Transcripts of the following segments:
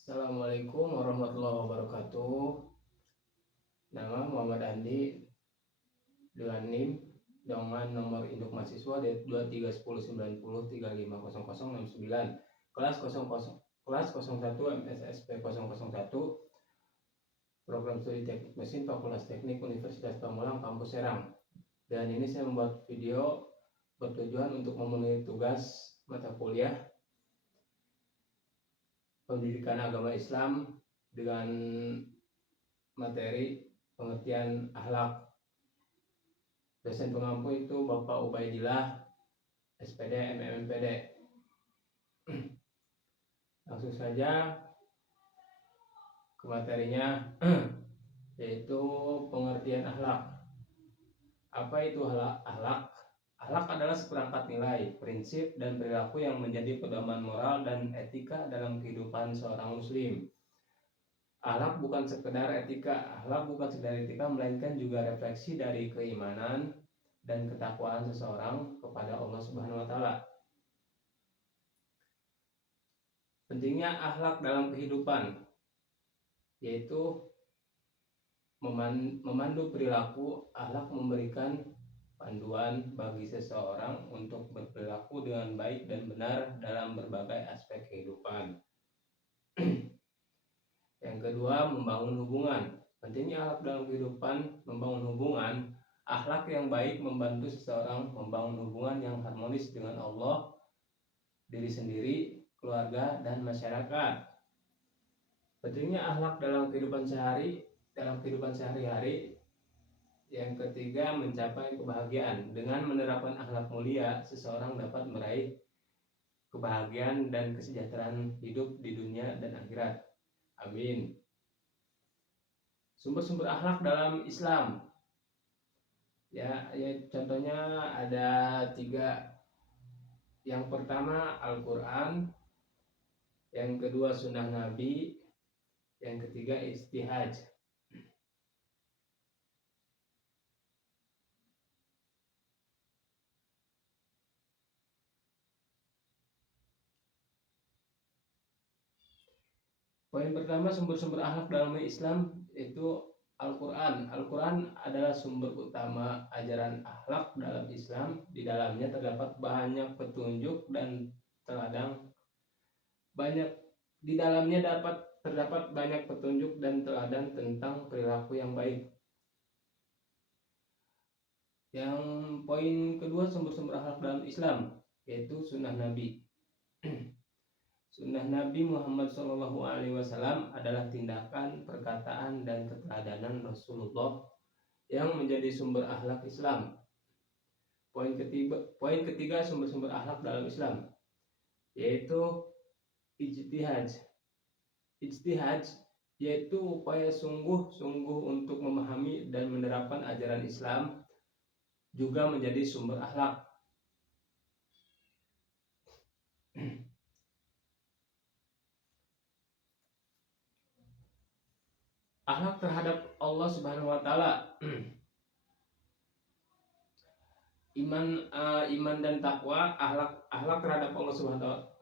Assalamualaikum warahmatullahi wabarakatuh. Nama Muhammad Andi dengan NIM dengan nomor induk mahasiswa 231090350069 kelas 01 MSSP 001 program studi teknik mesin Fakultas Teknik Universitas Pamulang Kampus Serang. Dan ini saya membuat video bertujuan untuk memenuhi tugas mata kuliah pendidikan agama Islam dengan materi pengertian akhlak. Dosen pengampu itu Bapak Ubaidillah, SPD, MMPD. Langsung saja ke materinya, yaitu pengertian akhlak. Apa itu akhlak? Akhlak adalah seperangkat nilai, prinsip, dan perilaku yang menjadi pedoman moral dan etika dalam kehidupan seorang muslim. Akhlak bukan sekedar etika, melainkan juga refleksi dari keimanan dan ketakwaan seseorang kepada Allah Subhanahu wa taala. Pentingnya akhlak dalam kehidupan, yaitu memandu perilaku. Akhlak memberikan panduan bagi seseorang untuk berperilaku dengan baik dan benar dalam berbagai aspek kehidupan. Yang kedua, membangun hubungan. Pentingnya akhlak dalam kehidupan, membangun hubungan. Akhlak yang baik membantu seseorang membangun hubungan yang harmonis dengan Allah, diri sendiri, keluarga, dan masyarakat. Pentingnya akhlak dalam kehidupan sehari-hari. Yang ketiga, mencapai kebahagiaan. Dengan menerapkan akhlak mulia, seseorang dapat meraih kebahagiaan dan kesejahteraan hidup di dunia dan akhirat. Amin. Sumber-sumber akhlak dalam Islam. Ya, contohnya ada 3. Yang pertama Al-Quran, yang kedua Sunnah Nabi, yang ketiga ijtihad. Poin pertama, sumber-sumber akhlak dalam Islam itu Al-Quran. Al-Quran adalah sumber utama ajaran akhlak dalam Islam. Di dalamnya terdapat banyak petunjuk dan teladan. Terdapat banyak petunjuk dan teladan tentang perilaku yang baik. Yang poin kedua, sumber-sumber akhlak dalam Islam, yaitu Sunnah Nabi. Sunnah Nabi Muhammad SAW adalah tindakan, perkataan, dan keteladanan Rasulullah yang menjadi sumber akhlak Islam. Poin ketiga, sumber-sumber akhlak dalam Islam, yaitu ijtihad. Ijtihad yaitu upaya sungguh-sungguh untuk memahami dan menerapkan ajaran Islam, juga menjadi sumber akhlak. Akhlak terhadap Allah Subhanahu wa taala. Iman dan takwa. Akhlak terhadap Allah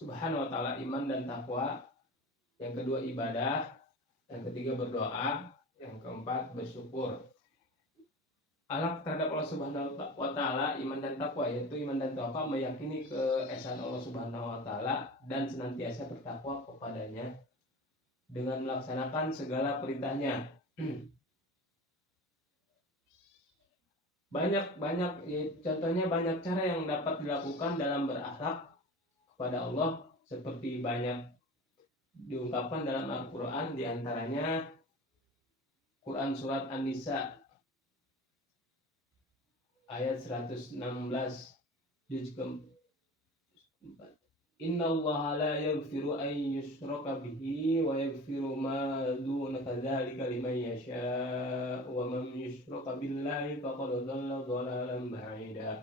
Subhanahu wa taala, iman dan takwa. Yang kedua ibadah, yang ketiga berdoa, yang keempat bersyukur. Akhlak terhadap Allah Subhanahu wa taala, iman dan takwa, yaitu iman dan takwa meyakini keesaan Allah Subhanahu wa taala dan senantiasa bertakwa kepadanya dengan melaksanakan segala perintahnya. Contohnya banyak cara yang dapat dilakukan dalam berakhlak kepada Allah, seperti banyak diungkapkan dalam Al-Quran, diantaranya Quran Surat An-Nisa ayat 116 juz ke-4. Innallaha la yaghfiru an yushraka bihi wa yaghfiru ma duna dzalika liman yasha wa man yushraka billahi faqad dhalla dhalalan ba'ida.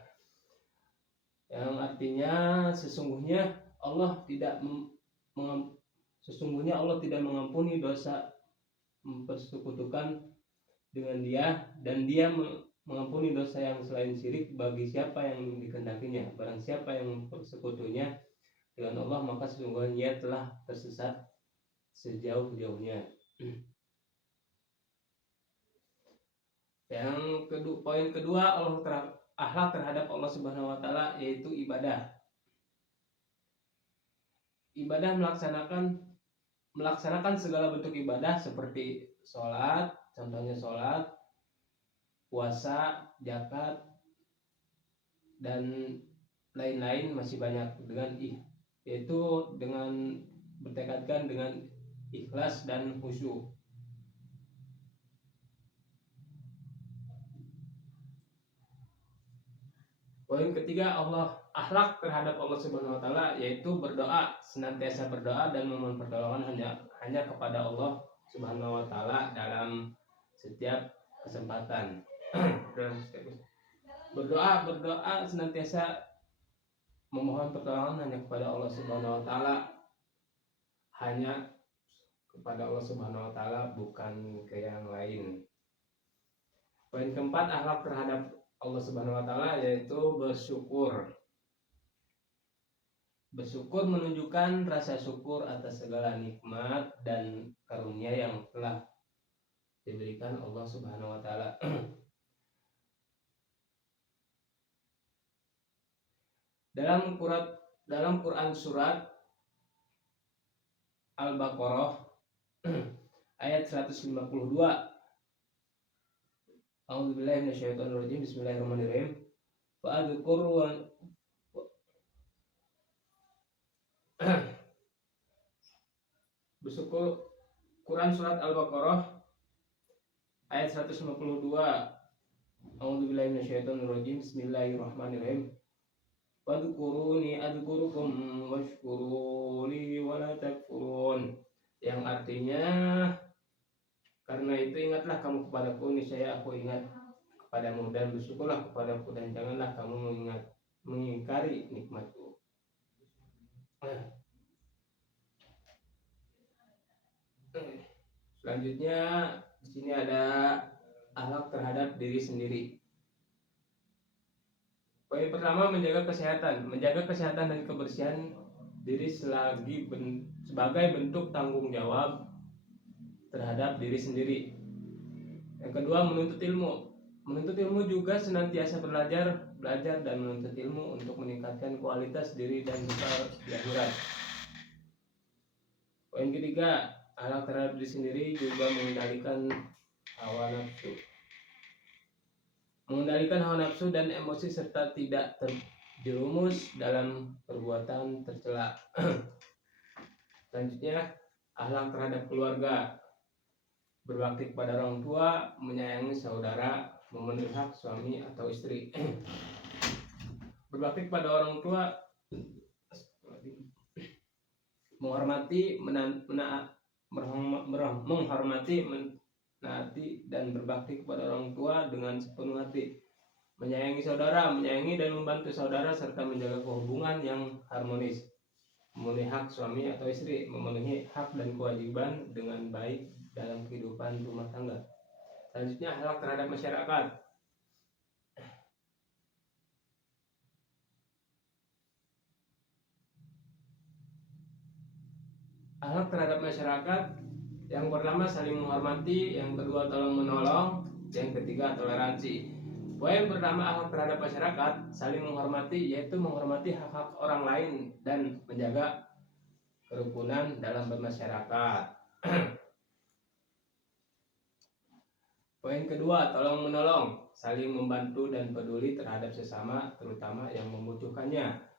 Yang artinya sesungguhnya Allah tidak mengampuni dosa mempersekutukan dengan Dia, dan Dia mengampuni dosa yang selain syirik bagi siapa yang dikehendakinya. Barang siapa yang mempersekutunya dengan Allah, maka sesungguhnya ia telah tersesat sejauh-jauhnya. Poin kedua, akhlak terhadap Allah Subhanahu wa taala yaitu ibadah. Ibadah melaksanakan segala bentuk ibadah seperti sholat, contohnya sholat, puasa, zakat, dan lain-lain masih banyak, yaitu dengan bertekadkan dengan ikhlas dan khusyuk. Poin ketiga, akhlak terhadap Allah Subhanahu wa taala yaitu berdoa, senantiasa berdoa dan memohon pertolongan hanya kepada Allah Subhanahu wa taala dalam setiap kesempatan. berdoa senantiasa memohon pertolongan hanya kepada Allah Subhanahu wa taala, hanya kepada Allah Subhanahu wa taala, bukan ke yang lain. Poin keempat, akhlak terhadap Allah Subhanahu wa taala yaitu bersyukur. Bersyukur menunjukkan rasa syukur atas segala nikmat dan karunia yang telah diberikan Allah Subhanahu wa taala. Dalam Quran surat Al-Baqarah ayat 152. A'udzubillahi minasyaitonirrajim. Bismillahirrahmanirrahim. Bersyukur. Quran surat Al-Baqarah ayat 152. A'udzubillahi minasyaitonirrajim. Bismillahirrahmanirrahim. Fadhkuruni adzkurukum washkuruli wala takfurun. Yang artinya, karena itu ingatlah kamu kepadaku, niscaya aku ingat kepadamu, dan bersyukurlah kepadaku, dan janganlah kamu mengingkari nikmatku. Selanjutnya di sini ada akhlak terhadap diri sendiri. Poin pertama, menjaga kesehatan dan kebersihan diri sebagai bentuk tanggung jawab terhadap diri sendiri. Yang kedua, menuntut ilmu juga senantiasa belajar dan menuntut ilmu untuk meningkatkan kualitas diri dan bekal di akhirat. Poin ketiga, akhlak terhadap diri sendiri juga mengendalikan hawa nafsu dan emosi serta tidak terjerumus dalam perbuatan tercela. Selanjutnya, akhlak terhadap keluarga. Berbakti kepada orang tua, menyayangi saudara, memenuhi hak suami atau istri. Berbakti kepada orang tua, menghormati, menaati dan berbakti kepada orang tua dengan sepenuh hati. Menyayangi saudara, menyayangi dan membantu saudara serta menjaga hubungan yang harmonis. Memenuhi hak suami atau istri, memenuhi hak dan kewajiban dengan baik dalam kehidupan rumah tangga. Selanjutnya, akhlak terhadap masyarakat. Akhlak terhadap masyarakat, yang pertama saling menghormati, yang kedua tolong menolong, yang ketiga toleransi. Poin pertama, akhlak terhadap masyarakat, saling menghormati, yaitu menghormati hak-hak orang lain dan menjaga kerukunan dalam bermasyarakat. Poin kedua, tolong menolong, saling membantu dan peduli terhadap sesama, terutama yang membutuhkannya.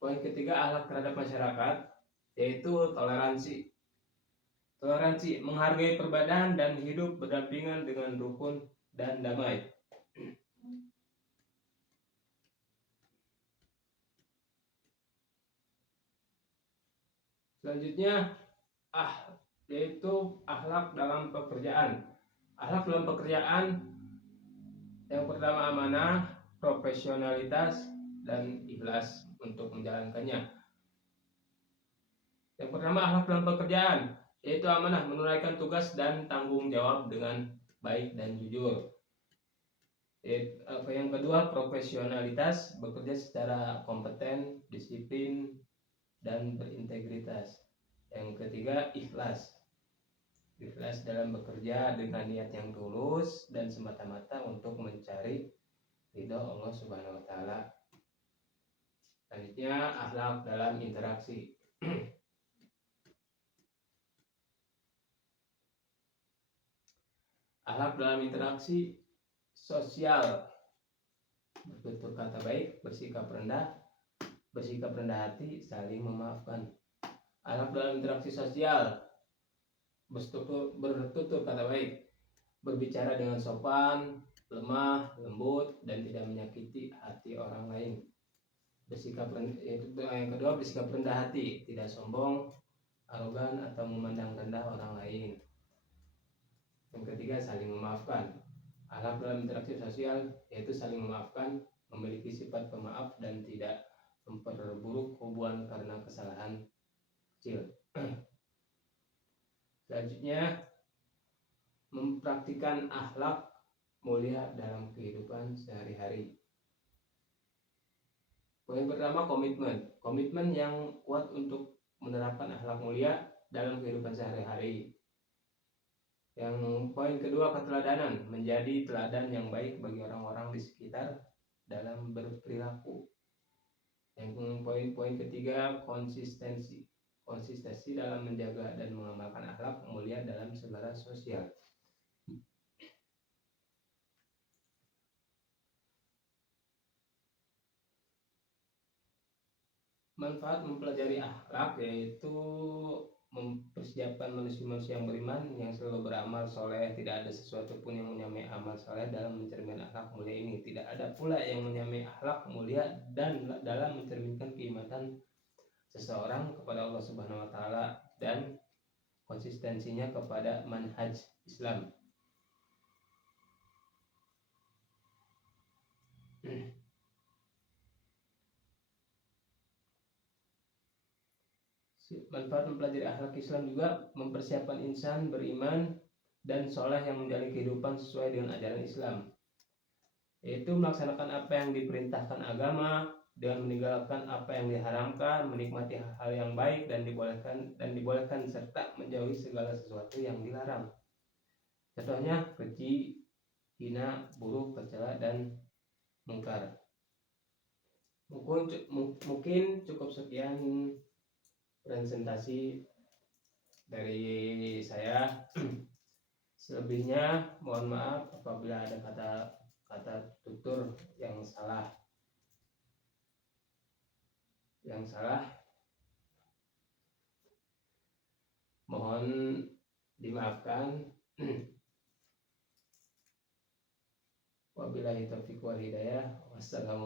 Poin ketiga, akhlak terhadap masyarakat, yaitu toleransi. Toleransi, menghargai perbedaan dan hidup berdampingan dengan rukun dan damai. Selanjutnya, yaitu akhlak dalam pekerjaan. Akhlak dalam pekerjaan, yang pertama amanah, profesionalitas, dan ikhlas untuk menjalankannya. Yang pertama, akhlak dalam pekerjaan, yaitu amanah, menunaikan tugas dan tanggung jawab dengan baik dan jujur. Yang kedua, profesionalitas, bekerja secara kompeten, disiplin, dan berintegritas. Yang ketiga, ikhlas. Ikhlas dalam bekerja dengan niat yang tulus dan semata-mata untuk mencari ridho Allah Subhanahu wa taala. Selanjutnya, akhlak dalam interaksi. Akhlak dalam interaksi sosial. Bertutur kata baik, bersikap rendah hati, saling memaafkan. Akhlak dalam interaksi sosial. Bertutur kata baik, berbicara dengan sopan, lemah, lembut, dan tidak menyakiti hati orang lain. Yang kedua, bersikap rendah hati, tidak sombong, arogan, atau memandang rendah orang lain. Yang ketiga, saling memaafkan. Akhlak dalam interaksi sosial yaitu saling memaafkan, memiliki sifat pemaaf, dan tidak memperburuk hubungan karena kesalahan kecil. Selanjutnya, mempraktikkan akhlak mulia dalam kehidupan sehari-hari. Poin pertama, komitmen. Komitmen yang kuat untuk menerapkan akhlak mulia dalam kehidupan sehari-hari. Yang poin kedua, keteladanan. Menjadi teladan yang baik bagi orang-orang di sekitar dalam berperilaku. Yang poin ketiga, konsistensi. Konsistensi dalam menjaga dan mengamalkan akhlak mulia dalam segala sosial. Manfaat mempelajari akhlak yaitu mempersiapkan manusia-manusia yang beriman, yang selalu beramal soleh. Tidak ada sesuatu pun yang menyamai amal soleh dalam mencerminkan akhlak mulia ini. Tidak ada pula yang menyamai akhlak mulia dan dalam mencerminkan keimanan seseorang kepada Allah Subhanahu wa taala dan konsistensinya kepada manhaj Islam. Manfaat mempelajari akhlak Islam juga mempersiapkan insan beriman dan soleh yang menjalani kehidupan sesuai dengan ajaran Islam, yaitu melaksanakan apa yang diperintahkan agama dengan meninggalkan apa yang diharamkan, menikmati hal yang baik dan dibolehkan serta menjauhi segala sesuatu yang dilarang. Contohnya keji, hina, buruk, tercela, dan mungkar. Mungkin cukup sekian presentasi dari saya. Selebihnya mohon maaf apabila ada kata tutur yang salah mohon dimaafkan. Wabillahi taufiq wal hidayah. Wassalamualaikum